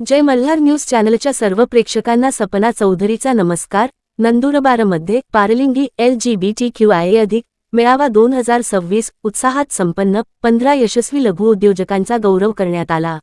जय Malhar news चॅनलच्या सर्व प्रेक्षकांना सपना चौधरीचा नमस्कार। नंदुरबारमध्ये पारलिंगी LGBTQIA+ मेळावा 2026 उत्साहात संपन्न। 15 यशस्वी लघुउद्योजकांचा गौरव करण्यात आला।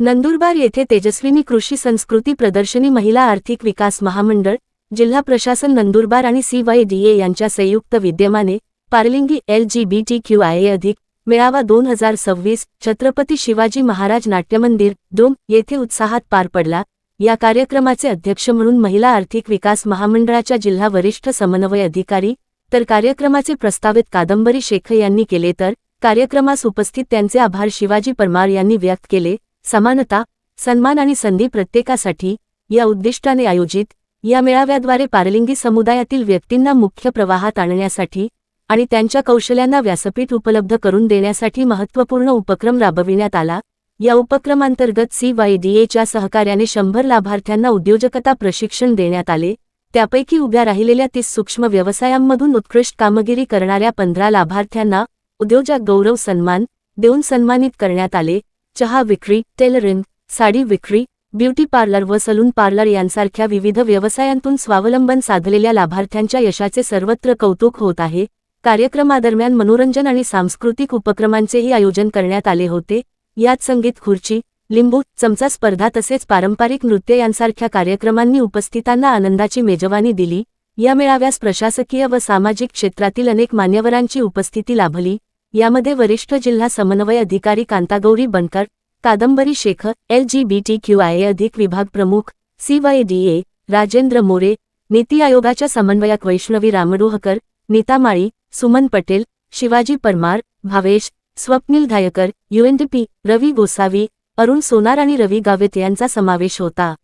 नंदुरबार येथे तेजस्विनी कृषी संस्कृती प्रदर्शनी, महिला आर्थिक विकास महामंडळ, जिल्हा प्रशासन नंदुरबार आणि CYDA यांच्या संयुक्त विद्यमाने पारलिंगी LGBTQIA+ मेळावा 2026 छत्रपती शिवाजी महाराज नाट्यमंदिर डोम येथे उत्साहात पार पडला। या कार्यक्रमाचे अध्यक्ष म्हणून महिला आर्थिक विकास महामंडळाच्या जिल्हा वरिष्ठ समन्वय अधिकारी तर कार्यक्रमाचे प्रस्तावित कादंबरी शेख यांनी केले, तर कार्यक्रमास उपस्थित त्यांचे आभार शिवाजी परमार यांनी व्यक्त केले। समानता, सन्मान आणि संधी प्रत्येकासाठी या उद्दिष्टाने आयोजित या मेळाव्याद्वारे पारलिंगी समुदायातील व्यक्तींना मुख्य प्रवाहात आणण्यासाठी आणि त्यांच्या कौशल्यांना व्यासपीठ उपलब्ध करून देण्यासाठी महत्त्वपूर्ण उपक्रम राबविण्यात आला। या उपक्रमांतर्गत CYDAच्या सहकार्याने 100 लाभार्थ्यांना उद्योजकता प्रशिक्षण देण्यात आले। त्यापैकी उभ्या राहिलेल्या 30 सूक्ष्म व्यवसायांमधून उत्कृष्ट कामगिरी करणाऱ्या 15 लाभार्थ्यांना उद्योजक गौरव सन्मान देऊन सन्मानित करण्यात आले। चहा विक्री, टेलरिंग, साडी विक्री, ब्युटी पार्लर व सलून पार्लर यांसारख्या विविध व्यवसायांतून स्वावलंबन साधलेल्या लाभार्थ्यांच्या यशाचे सर्वत्र कौतुक होत आहे। कार्यक्रमादरम्यान मनोरंजन आणि सांस्कृतिक उपक्रमांचेही आयोजन करण्यात आले होते। यात संगीत खुर्ची, लिंबू चमचा स्पर्धा तसेच पारंपरिक नृत्य यांसारख्या कार्यक्रमांनी उपस्थितांना आनंदाची मेजवानी दिली। या मेळाव्यास प्रशासकीय व सामाजिक क्षेत्रातील अनेक मान्यवरांची उपस्थिती लाभली। यामध्ये वरिष्ठ जिल्हा समन्वय अधिकारी कांतागौरी बनकर, कादंबरी शेख, LGBTQIA+ विभाग प्रमुख CYDA राजेंद्र मोरे, नीती आयोगाच्या समन्वयक वैष्णवी रामडोहकर, नीता माळी, सुमन पटेल, शिवाजी परमार, भावेश, स्वप्नील धायकर, UNDP, रवी गोसावी, अरुण सोनार आणि रवी गावित यांचा समावेश होता।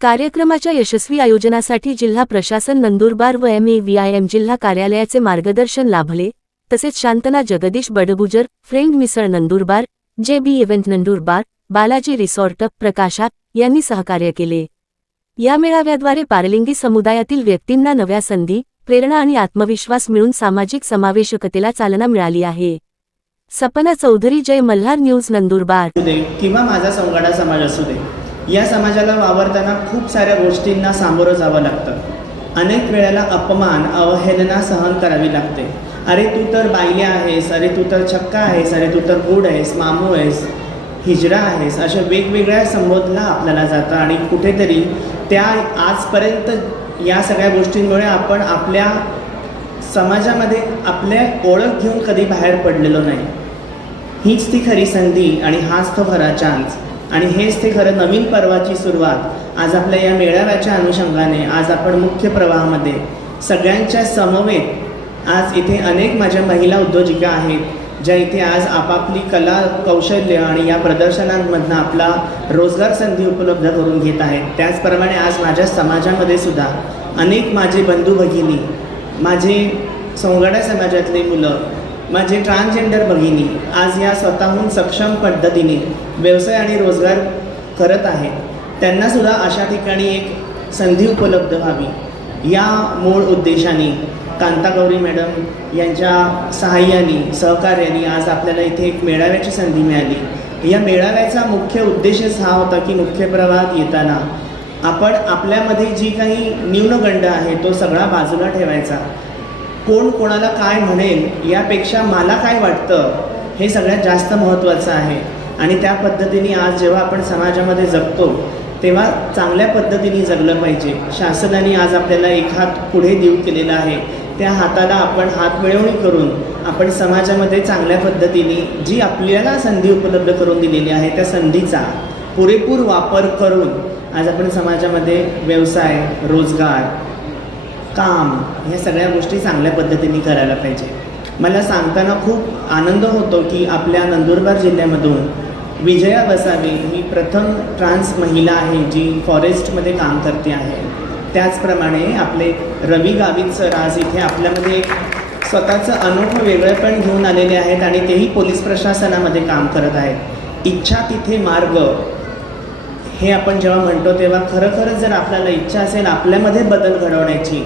कार्यक्रमाच्या यशस्वी आयोजनासाठी जिल्हा प्रशासन नंदुरबार व MEVIM जिल्हा कार्यालयाचे मार्गदर्शन लाभले। तसेच Shantana Jagdish Badgujar, friend Misal Nandurbar, JB event Nandurbar, Balaji resort Prakasha यांनी सहकार्य केले। या मेळाव्याद्वारे पारलिंगी समुदायातील व्यक्तींना नव्या संधी, प्रेरणा आणि आत्मविश्वास मिळून सामाजिक समावेशकतेला चालना मिळाली आहे। सपना चौधरी, जय मल्हार न्यूज नंदुरबार। किंवा माझा संघाडा समाज असू दे, या समाजाला वावरताना खूप साऱ्या गोष्टींना सामोरं जावं लागतं। अनेक वेळेला अपमान, अवहेलना सहन करावी लागते। अरे तू तर बायल्या आहेस, अरे तू तर छक्का आहेस, अरे तू तर गुड आहेस, मामू आहेस, हिजरा आहेस, अशा वेगवेगळ्या संबोधला आपल्याला जातं। आणि कुठेतरी त्या आजपर्यंत या सगळ्या गोष्टींमुळे आपण आपल्या समाजामध्ये आपल्या ओळख घेऊन कधी बाहेर पडलेलो नाही। हीच ती खरी संधी आणि हाच तो खरा चान्स आणि हेच ते खरं नवीन पर्वाची सुरुवात। आज आपल्या या मेळाव्याच्या अनुषंगाने आज आपण मुख्य प्रवाहामध्ये सगळ्यांच्या समवेत आज इथे अनेक माझ्या महिला उद्योजिका आहेत ज्या इथे आज आपापली कला, कौशल्य आणि या प्रदर्शनांमधनं आपला रोजगार संधी उपलब्ध करून घेत आहेत। त्याचप्रमाणे आज माझ्या समाजामध्ये सुद्धा अनेक माझे बंधू भगिनी, माझे सोंगाडा समाजातले मुलं, माझे ट्रान्सजेंडर भगिनी आज या स्वतःहून सक्षम पद्धतीने व्यवसाय आणि रोजगार करत आहेत। त्यांनासुद्धा अशा ठिकाणी एक संधी उपलब्ध व्हावी या मूळ उद्देशाने कांतागौरी मॅडम यांच्या सहाय्याने, सहकार्याने आज आपल्याला इथे एक मेळाव्याची संधी मिळाली। या मेळाव्याचा मुख्य उद्देशच हा होता की मुख्य प्रवाहात येताना आपण आपल्यामध्ये जी काही न्यूनगंड आहे तो सगळा बाजूला ठेवायचा। कोण कोणाला काय म्हणेल यापेक्षा मला काय वाटतं हे सगळ्यात जास्त महत्त्वाचं आहे। आणि त्या पद्धतीने आज जेव्हा आपण समाजामध्ये जगतो तेव्हा चांगल्या पद्धतीने जगलं पाहिजे। शासनाने आज आपल्याला एक हात पुढे देऊ केलेला आहे, त्या हाताला आपण हात मिळवणी करून आपण समाजामध्ये चांगल्या पद्धतीने जी आपल्याला संधी उपलब्ध करून दिलेली आहे त्या संधीचा पुरेपूर वापर करून आज आपण समाजामध्ये व्यवसाय, रोजगार, काम ह्या सगळ्या गोष्टी चांगल्या पद्धतीने करायला पाहिजे। मला सांगताना खूप आनंद होतो की आपल्या नंदुरबार जिल्ह्यामधून विजया वसावे ही प्रथम ट्रान्स महिला आहे जी फॉरेस्टमध्ये काम करते आहे। त्याचप्रमाणे आपले रवी गावित सर आज इथे आपल्यामध्ये एक स्वतःचं अनोखं वेगळेपण घेऊन आलेले आहेत आणि तेही पोलीस प्रशासनामध्ये काम करत आहेत। इच्छा तिथे मार्ग हे आपण जेव्हा म्हणतो तेव्हा खरोखरच जर आपल्याला इच्छा असेल आपल्यामध्ये बदल घडवण्याची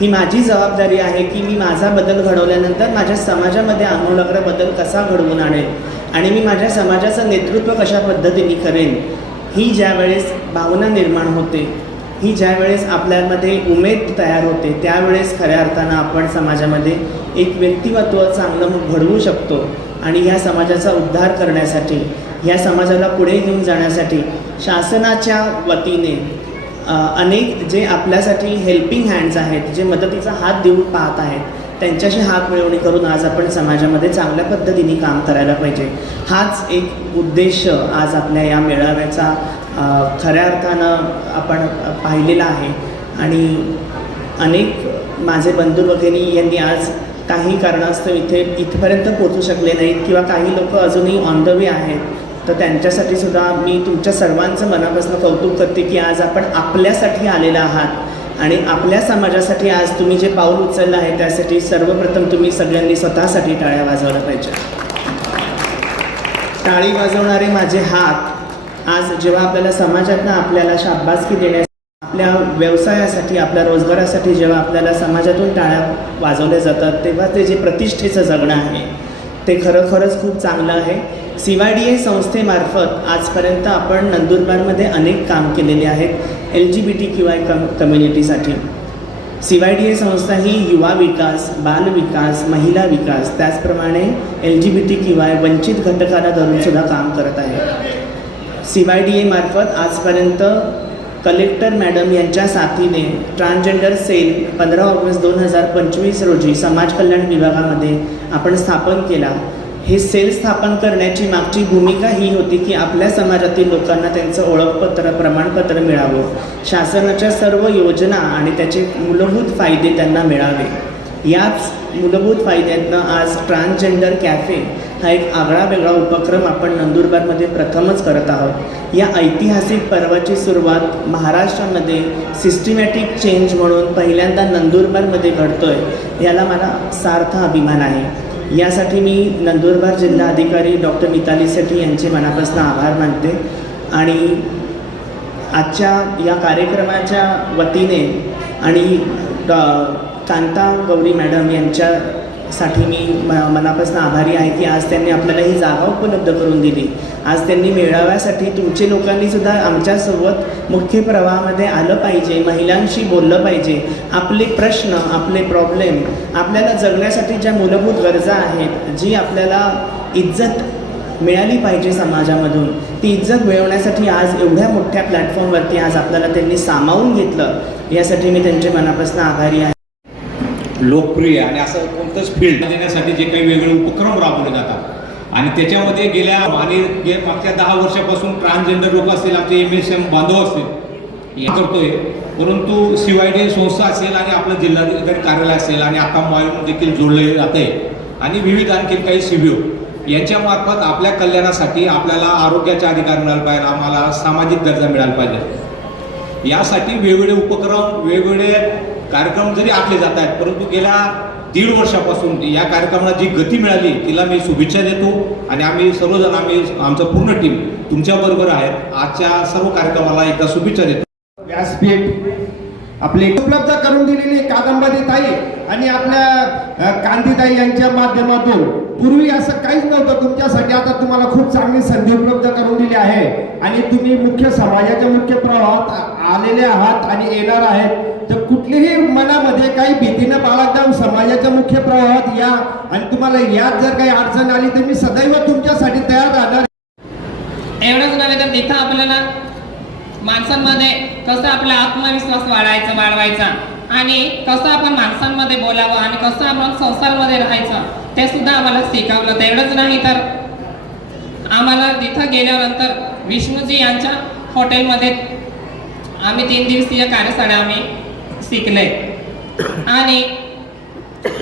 ही माझी जबाबदारी आहे की मी माझा बदल घडवल्यानंतर माझ्या समाजामध्ये आमूलाग्र बदल कसा घडवून आणेल आणि मी माझ्या समाजाचं नेतृत्व कशा पद्धतीने करेन, ही ज्यावेळेस भावना निर्माण होते, ही ज्यावेळेस आपल्यामध्ये उमेद तयार होते, त्यावेळेस खऱ्या अर्थानं आपण समाजामध्ये एक व्यक्तिमत्व चांगलं घडवू शकतो आणि ह्या समाजाचा उद्धार करण्यासाठी, ह्या समाजाला पुढे घेऊन जाण्यासाठी शासनाच्या वतीने अनेक जे आपल्यासाठी हेल्पिंग हँड्स आहेत, जे मदतीचा हात देऊन पाहत आहेत, त्यांच्याशी हात मिळवणी करून आज आपण समाजामध्ये चांगल्या पद्धतीने काम करायला पाहिजे. हाच एक उद्देश आज आपल्या या मेळाव्याचा खऱ्या अर्थानं आपण पाहिलेला आहे. आणि अनेक माझे बंधू भगिनी यांनी आज काही कारणास्तव इथपर्यंत पोहोचू शकले नाहीत किंवा काही लोक अजूनही ऑन द वे आहेत, तर त्यांच्यासाठी सुद्धा मी तुमच्या सर्वांचं मनापासून कौतुक करते की आज आपण आपल्यासाठी आलेला आहात आणि आपल्या समाजासाठी आज तुम्ही जे पाऊल उचललं आहे त्यासाठी सर्वप्रथम तुम्ही सगळ्यांनी स्वतःसाठी टाळ्या वाजवल्या पाहिजे. टाळी वाजवणारे माझे हात आज जेव्हा आपल्याला समाजातनं आपल्याला शाबासकी देण्यासाठी, आपल्या व्यवसायासाठी, आपल्या रोजगारासाठी जेव्हा आपल्याला समाजातून टाळ्या वाजवल्या जातात, तेव्हा ते जे प्रतिष्ठेचं जगणं आहे ते खरोखरच खूप चांगलं आहे. CYDA संस्थेमार्फत आजपर्यंत आपण नंदुरबारमध्ये अनेक काम केलेले आहेत LGBTQI कम्युनिटीसाठी. CYDA संस्था ही युवा विकास, बाल विकास, महिला विकास, त्याचप्रमाणे LGBTQI वंचित घटकाला धरूनसुद्धा काम करत आहे. CYDA मार्फत आजपर्यंत कलेक्टर मॅडम यांच्या साथीने ट्रान्सजेंडर सेल 15 ऑगस्ट 2025 रोजी समाज कल्याण विभागामध्ये आपण स्थापन केला. हे सेल स्थापन करण्याची मागची भूमिका ही होती की आपल्या समाजातील लोकांना त्यांचं ओळखपत्र, प्रमाणपत्र मिळावं, शासनाच्या सर्व योजना आणि त्याचे मूलभूत फायदे त्यांना मिळावे. याच मूलभूत फायद्यातनं आज ट्रान्सजेंडर कॅफे हा एक आगळा वेगळा उपक्रम आपण नंदुरबारमध्ये प्रथमच करत आहोत. या ऐतिहासिक पर्वाची सुरुवात महाराष्ट्रामध्ये सिस्टमॅटिक चेंज म्हणून पहिल्यांदा नंदुरबारमध्ये घडतोय, याला मला सार्थ अभिमान आहे. यासाठी मी नंदुरबार जिल्हा अधिकारी डॉक्टर मिताली सेठी यांचे मनापासून आभार मानते आणि आजच्या या कार्यक्रमाच्या वतीने आणि कांता गौरी मॅडम यांच्यासाठी मी मनापासून आभारी आहे की आज त्यांनी आपल्याला ही जागा उपलब्ध करून दिली. आज त्यांनी मेळाव्यासाठी तुमचे लोकांनी सुद्धा आमच्यासोबत मुख्य प्रवाहामध्ये आलं पाहिजे, महिलांशी बोललं पाहिजे. आपले प्रश्न, आपले प्रॉब्लेम, आपल्याला जगण्यासाठी ज्या मूलभूत गरजा आहेत, जी आपल्याला इज्जत मिळाली पाहिजे समाजामधून, ती इज्जत मिळवण्यासाठी आज एवढ्या मोठ्या प्लॅटफॉर्मवरती आज आपल्याला त्यांनी सामावून घेतलं, यासाठी मी त्यांचे मनापासून आभारी आहे. लोकप्रिय आणि असं कोणतंच फील्ड देण्यासाठी जे काही वेगळे उपक्रम राबवले जातात आणि त्याच्यामध्ये मागच्या 10 वर्षापासून ट्रान्सजेंडर लोक असतील, आमचे MSM बांधव असतील, हे करतोय. परंतु CYDA संस्था असेल आणि आपलं जिल्हाधिकारी कार्यालय असेल आणि आता मोबाईल देखील जोडले जाते आणि विविध आणखी काही CBO यांच्यामार्फत आपल्या कल्याणासाठी आपल्याला आरोग्याचा अधिकार मिळाला पाहिजे, आम्हाला सामाजिक दर्जा मिळाला पाहिजे. यासाठी वेगवेगळे उपक्रम, वेगवेगळे कार्यक्रम जरी आखले जात आहेत, परंतु गेल्या 1.5 वर्षापासून या कार्यक्रमाला जी गती मिळाली तिला मी शुभेच्छा देतो आणि आम्ही सर्वजण, आमचं पूर्ण टीम तुमच्याबरोबर आहे. आजच्या सर्व कार्यक्रमाला एकदा शुभेच्छा देतो. व्यासपीठ आपले उपलब्ध करून दिलेली कादंबरी ताई आणि आपल्या कांतीताई यांच्या माध्यमातून पूर्वी असं काहीच नव्हतं तुमच्यासाठी, आता तुम्हाला खूप चांगली संधी उपलब्ध करून दिली आहे आणि तुम्ही समाजाच्या मुख्य प्रवाहात आलेले आहात आणि येणार आहेत. तर कुठलीही मनामध्ये काही भीती न बाळगता समाजाच्या मुख्य प्रवाहात या आणि तुम्हाला यात जर काही अडचण आली तर मी सदैव तुमच्यासाठी तयार राहणार. एवढंच नव्हे तर तिथं आपल्याला माणसांमध्ये कसं आपला आत्मविश्वास वाढवायचा आणि कसं आपण माणसांमध्ये बोलावं आणि कसं आपण संसारामध्ये राहायचं ते सुद्धा आम्हाला शिकवलं. तेवढंच नाही तर आम्हाला तिथं गेल्यानंतर विष्णूजी यांच्या हॉटेलमध्ये आम्ही 3 दिवसीय कार्यशाळा आम्ही शिकले आणि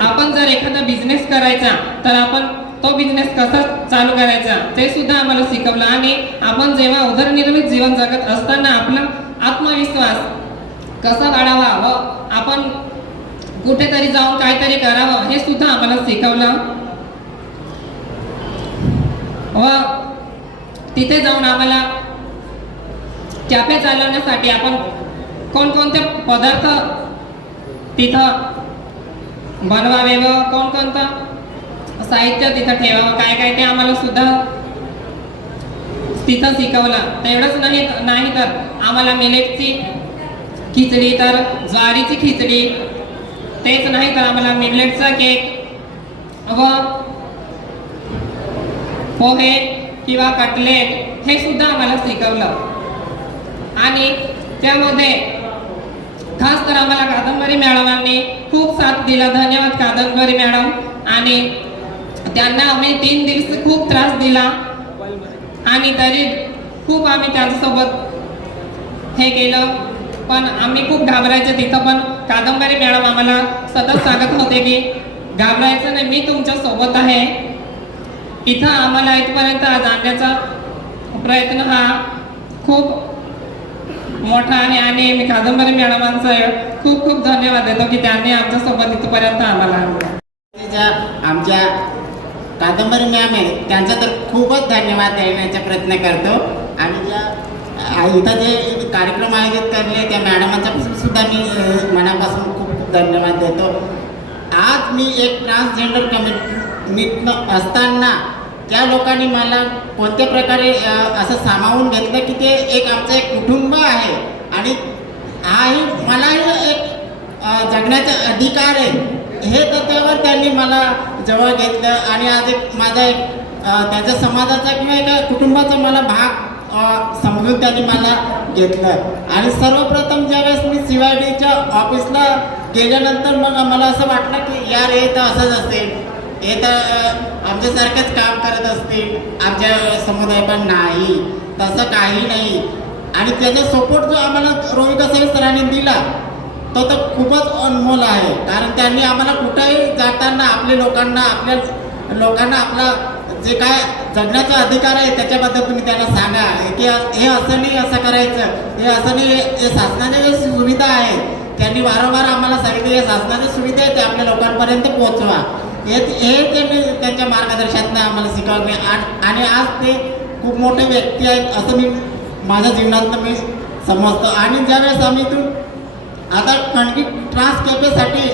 आपण जर एखादा बिझनेस करायचा तर आपण तो बिझनेस कसा चालू करायचा ते सुद्धा आम्हाला शिकवलं आणि आपण जेव्हा उदरनिर्मित जीवन जगत असताना आपला आत्मविश्वास कसा वाढावा व आपण कुठेतरी जाऊन काहीतरी करावं हे सुद्धा आम्हाला शिकवलं. व तिथे जाऊन आम्हाला कॅफे चालवण्यासाठी आपण कोणकोणते पदार्थ तिथं बनवावे व कोणकोणतं साहित्य तिथं ठेवावं काय काय ते आम्हाला सुद्धा तिथं शिकवलं. तेवढंच नाही तर आम्हाला मिलेटची खिचडी तर ज्वारीची खिचडी, तेच नाही तर आम्हाला मिलेटचा केक व पोहे किंवा कटलेट हे सुद्धा आम्हाला शिकवलं. आणि त्यामध्ये खास तर आम्हाला कादंबरी मॅडमांनी खूप साथ दिला. धन्यवाद कादंबरी मॅडम. आणि त्यांना आम्ही 3 दिवस खूप त्रास दिला आणि तरी खूप आम्ही त्यांच्यासोबत हे केलं, पण आम्ही खूप घाबरायचे तिथं. पण कादंबरी मॅडम आम्हाला सतत सांगत होते की घाबरायचं नाही, मी तुमच्या सोबत आहे. इथं आम्हाला इथपर्यंत आज आणण्याचा प्रयत्न हा खूप मोठा आहे आणि मी कादंबरी मॅडमांचं खूप खूप धन्यवाद देतो की त्यांनी आमच्यासोबत इथपर्यंत आम्हाला आणलं. आमच्या कादंबरी मॅम आहे त्यांचा तर खूपच धन्यवाद देण्याचा प्रयत्न करतो. आणि ज्या इथं जे कार्यक्रम आयोजित करले त्या मॅडमांचा सुद्धा मी मनापासून खूप खूप धन्यवाद देतो. आज मी एक ट्रान्सजेंडर कमिटनं असताना त्या लोकांनी मला कोणत्या प्रकारे असं सामावून घेतलं की ते एक आमचं एक कुटुंब आहे आणि मलाही एक जगण्याचा अधिकार आहे हे तत्वावर त्यांनी मला जवळ घेतलं. आणि आज एक माझा एक त्याच्या समाजाचा किंवा एका कुटुंबाचा मला भाग समजून त्यांनी मला घेतलं. आणि सर्वप्रथम ज्यावेळेस मी CYDच्या ऑफिसला गेल्यानंतर मग मला असं वाटलं की यार हे तर असंच असेल, हे तर आमच्यासारखंच काम करत असतील आमच्या समुदाय, पण नाही, तसं काही नाही. आणि त्याचा सपोर्ट जो आम्हाला रोवी कसाई सरांनी दिला तो तर खूपच अनमोल आहे. कारण त्यांनी आम्हाला कुठेही जाताना आपल्या लोकांना आपला जे काय जगण्याचा अधिकार आहे त्याच्याबद्दल तुम्ही त्यांना सांगा की हे असं नाही, असं करायचं, हे असं नाही, हे शासनाच्या ज्या सुविधा आहेत त्यांनी वारंवार आम्हाला सांगितलं, या शासनाच्या सुविधा आहेत ते आपल्या लोकांपर्यंत पोहोचवा. हे त्यांनी त्यांच्या मार्गदर्शनातून आम्हाला शिकवले. आणि आज ते खूप मोठे व्यक्ती आहेत असं मी माझ्या जीवनात मी समजतो. आणि ज्यावेळेस आम्ही इथून आता खंडगी ट्रान्स कॅफेसाठी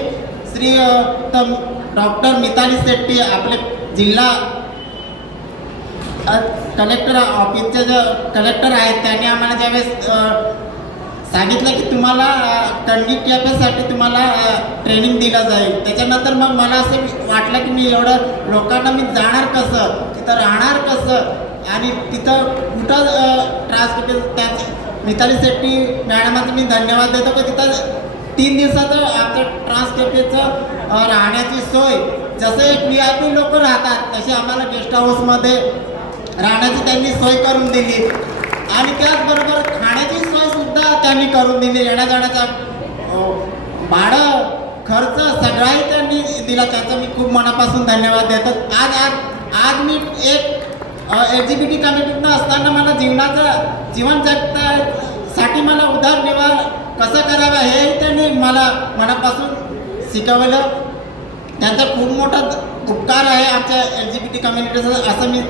श्री डॉक्टर मिताली शेट्टी आपले जिल्हा कलेक्टर ऑफिसचे जे कलेक्टर आहेत त्यांनी आम्हाला ज्यावेळेस सांगितलं की तुम्हाला कणगी कॅफेसाठी तुम्हाला ट्रेनिंग दिलं जाईल, त्याच्यानंतर मग मला असं वाटलं की मी एवढं लोकांना मी जाणार कसं, तिथं राहणार कसं आणि तिथं कुठं ट्रान्स त्याचं मिताली शेट्टी मॅडमांचं मी धन्यवाद देतो की तिथं 3 दिवसाचं आमचं ट्रान्स कॅफेचं राहण्याची सोय, जसं एक VIP लोक राहतात तसे आम्हाला गेस्ट हाऊसमध्ये राहण्याची त्यांनी सोय करून दिली. आणि त्याचबरोबर खाण्याची सोयसुद्धा त्यांनी करून दिली. येण्या जाण्याचा भाडं खर्च सगळाही त्यांनी दिला, त्याचा मी खूप मनापासून धन्यवाद देतो. आज मी एक LGBT कमिटीतनं असताना मला जीवन जगण्यासाठी मला उदरनिर्वाह कसं करावा हे त्यांनी मला मनापासून शिकवलं. त्यांचा खूप मोठा उपकार आहे आमच्या LGBT कम्युनिटीचा, असं मी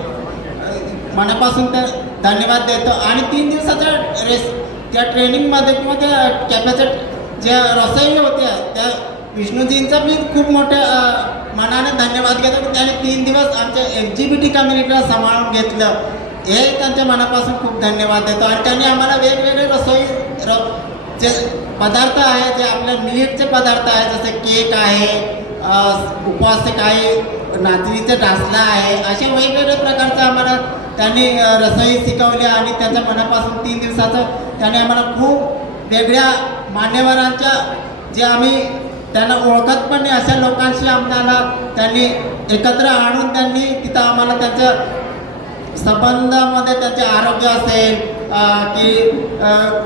मनापासून त्या धन्यवाद देतो. आणि 3 दिवसाच्या त्या ट्रेनिंगमध्ये किंवा त्या कॅफेच्या ज्या रसोई होत्या त्या विष्णूजींचा मी खूप मोठ्या मनाने धन्यवाद घेतो की त्याने 3 दिवस आमच्या LGBT कम्युनिटीला सांभाळून घेतलं, हे त्यांच्या मनापासून खूप धन्यवाद देतो. आणि त्यांनी आम्हाला वेगवेगळे रसोई जे पदार्थ आहे जे आपल्या मिलेटचे पदार्थ आहे, जसे केक आहे, उपवास काही नाचणीचे ढासला आहे, असे वेगवेगळ्या प्रकारचं आम्हाला त्यांनी रसोई शिकवली. आणि त्यांच्या मनापासून 3 दिवसाचं त्यांनी आम्हाला खूप वेगळ्या मान्यवरांच्या जे आम्ही त्यांना ओळखत पण नाही अशा लोकांशी आम्हाला त्यांनी एकत्र आणून त्यांनी तिथं आम्हाला त्यांच्या संबंधामध्ये त्यांचे आरोग्य असेल की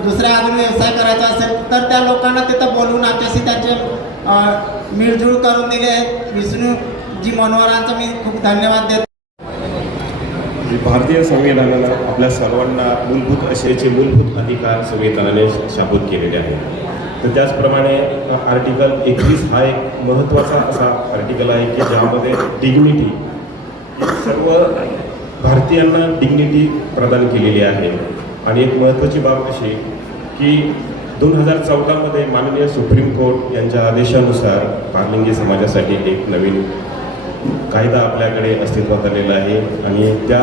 दुसऱ्या अजून व्यवसाय करायचा असेल तर त्या लोकांना तिथं बोलवून आमच्याशी त्यांचे मिळजुळ करून दिले. विष्णूजी मनोहरांचा मी खूप धन्यवाद देतो. भारतीय संविधानाला आपल्या सर्वांना मूलभूत असेचे मूलभूत अधिकार संविधानाने शाबूत केलेले आहेत. तर त्याचप्रमाणे आर्टिकल 31 हा एक महत्त्वाचा असा आर्टिकल आहे की ज्यामध्ये डिग्निटी, सर्व भारतीयांना डिग्निटी प्रदान केलेली आहे. आणि एक महत्त्वाची बाब अशी की 2014मध्ये माननीय सुप्रीम कोर्ट यांच्या आदेशानुसार पारलिंगी समाजासाठी एक नवीन कायदा आपल्याकडे अस्तित्वात आलेला आहे आणि त्या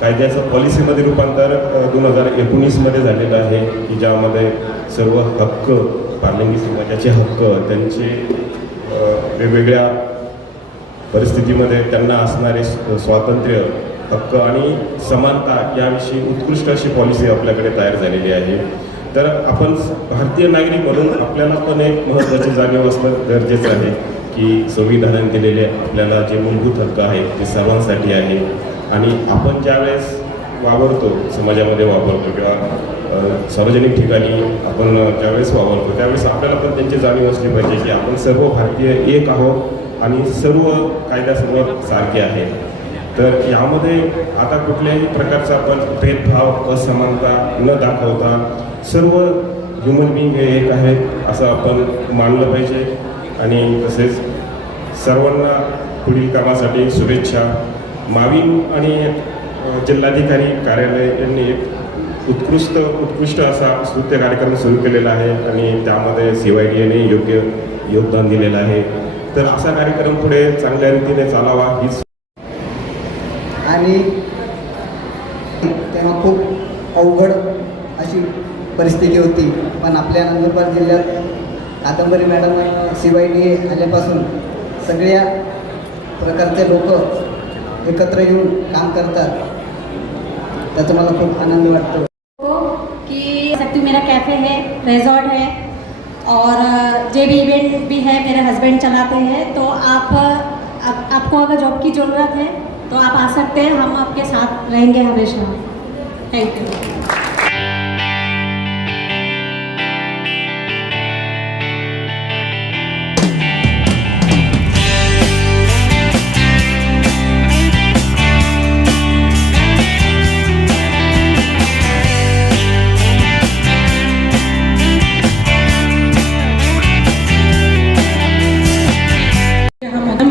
कायद्याचं पॉलिसीमध्ये रूपांतर 2019मध्ये झालेलं आहे की ज्यामध्ये सर्व हक्क पारलिंगी समाजाचे हक्क त्यांचे वेगवेगळ्या परिस्थितीमध्ये त्यांना असणारे स्वातंत्र्य हक्क आणि समानता याविषयी उत्कृष्ट अशी पॉलिसी आपल्याकडे तयार झालेली आहे. तर आपण भारतीय नागरिक म्हणून आपल्याला पण एक महत्त्वाची जाणीव असणं गरजेचं आहे की संविधानाने दिलेले आपल्याला जे मूलभूत हक्क आहेत ते सर्वांसाठी आहे आणि आपण ज्यावेळेस वावरतो समाजामध्ये वावरतो किंवा सार्वजनिक ठिकाणी आपण ज्यावेळेस वावरतो त्यावेळेस आपल्याला पण त्यांची जाणीव असली पाहिजे की आपण सर्व भारतीय एक आहोत आणि सर्व कायद्यासमोर सारखे आहेत. तर यामध्ये आता कुठल्याही प्रकारचा आपण भेदभाव असमानता न दाखवता सर्व ह्युमन बिईंग हे एक आहेत असं आपण मानलं पाहिजे आणि तसेच सर्वांना पुढील कामासाठी शुभेच्छा. माविन आणि जिल्हाधिकारी कार्यालय यांनी एक उत्कृष्ट असा नृत्य कार्यक्रम सुरू केलेला आहे आणि त्यामध्ये CYDAने योग्य योगदान दिलेलं आहे. तर असा कार्यक्रम पुढे चांगल्या रीतीने चालावा हीच. आणि तेव्हा खूप अवघड अशी परिस्थिती होती, पण आपल्या नंदुरबार जिल्ह्यात कादंबरी मॅडम CYDA आल्यापासून सगळ्या प्रकारचे लोक एकत्र येऊन काम करतात, त्याचा मला खूप आनंद वाटतो. कि सकती मेरा कैफ़े है, रिजॉर्ट है और जे भी इवेंट भी है मेरे हस्बैंड चलाते हैं, तो आपको अगर जॉब की ज़रूरत है तो आप आ सकते हैं, हम आपके साथ रहेंगे हमेशा. Thank you.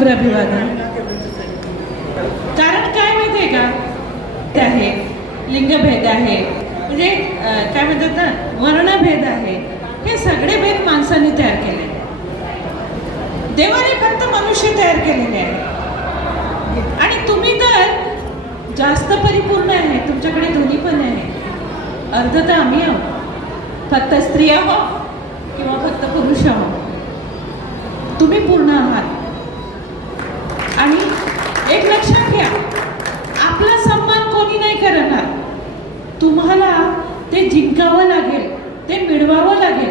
अभिवादन. कारण काय माहिती आहे का, ते आहे लिंगभेद आहे, म्हणजे काय म्हणतात ना वर्णभेद आहे, हे सगळे भेद माणसाने तयार केले. देवाने फक्त मनुष्य तयार केलेले आहे आणि तुम्ही तर जास्त परिपूर्ण आहे, तुमच्याकडे दोन्ही पण आहे. अर्ध तर आम्ही आहोत, फक्त स्त्री आहोत किंवा फक्त पुरुष आहोत. तुम्ही पूर्ण आहात. आणि एक लक्षात घ्या, आपला सन्मान कोणी नाही करणार, तुम्हाला ते जिंकावं लागेल, ते मिळवावं लागेल.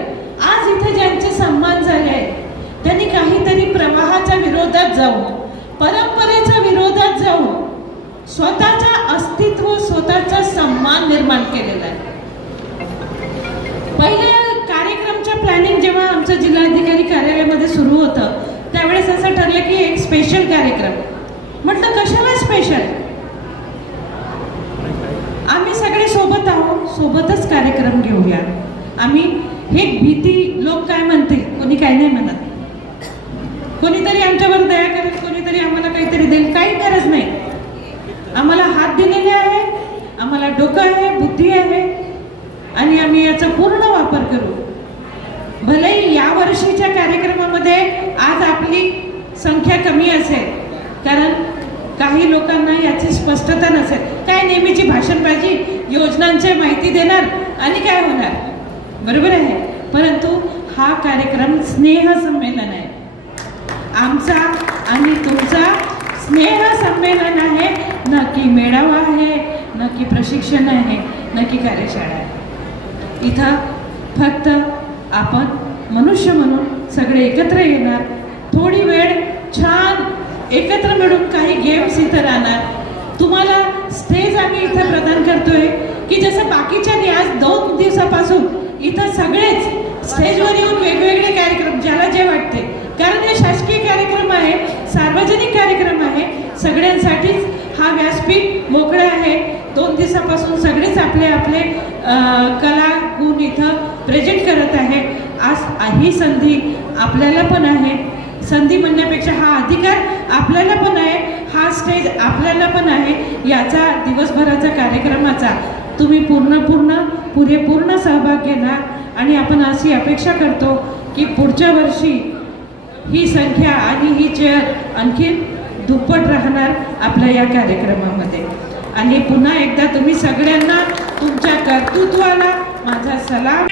आज इथे ज्यांचे सन्मान झाले आहेत त्यांनी काहीतरी प्रवाहाच्या विरोधात जाऊन, परंपरेच्या विरोधात जाऊन स्वतःचा अस्तित्व, स्वतःचा सन्मान निर्माण केलेला आहे. पहिल्या कार्यक्रमच्या प्लॅनिंग जेव्हा आमचं जिल्हाधिकारी कार्यालयामध्ये सुरू होतं त्यावेळेस असं ठरलं की एक स्पेशल कार्यक्रम. म्हटलं कशाला स्पेशल, आम्ही सगळे सोबत आहोत, सोबतच कार्यक्रम घेऊया. आम्ही हे भीती, लोक काय म्हणतील, कोणी काय नाही म्हणत, कोणीतरी आमच्यावर दया करेल, कोणीतरी आम्हाला काहीतरी देईल, काही गरज नाही. आम्हाला हात दिलेले आहे, आम्हाला डोकं आहे, बुद्धी आहे आणि आम्ही याचा पूर्ण वापर करू. भलेही या वर्षीच्या कार्यक्रमामध्ये आज आपली संख्या कमी असेल, कारण काही लोकांना याची स्पष्टता नसेल. काय नेहमीची भाषणबाजी, योजनांची माहिती देणार आणि काय होणार, बरोबर आहे. परंतु हा कार्यक्रम स्नेह संमेलन आहे, आमचा आणि तुमचा स्नेह संमेलन आहे, न की मेळावा आहे, न की प्रशिक्षण आहे, न की कार्यशाळा आहे. इथं फक्त आपण मनुष्य म्हणून सगळे एकत्र येणार, थोडी वेळ छान एकत्र मिळून काही गेम्स इथं राहणार. तुम्हाला स्टेज आम्ही इथं प्रदान करतोय की जसं बाकीच्या आज 2 दिवसापासून इथं सगळेच स्टेजवर येऊन वेगवेगळे कार्यक्रम ज्याला जे वाटते, कारण हे शासकीय कार्यक्रम आहे, सार्वजनिक कार्यक्रम आहे, सगळ्यांसाठीच हा व्यासपीठ मोकळा आहे. 2 दिवसापासून सगळेच आपले आपले कला गुण इथं प्रेझेंट करत आहे. आज ही संधी आपल्याला पण आहे, संधी म्हणण्यापेक्षा हा अधिकार आपल्याला पण आहे, हा स्टेज आपल्याला पण आहे. याचा दिवसभराचा कार्यक्रमाचा तुम्ही पूर्ण सहभाग घेणार आणि आपण अशी अपेक्षा करतो की पुढच्या वर्षी ही संख्या आणि ही चेअर आणखी दुप्पट राहणार आपल्या या कार्यक्रमामध्ये. आणि पुन्हा एकदा तुम्ही सगळ्यांना तुमच्या कर्तृत्वाला माझा सलाम.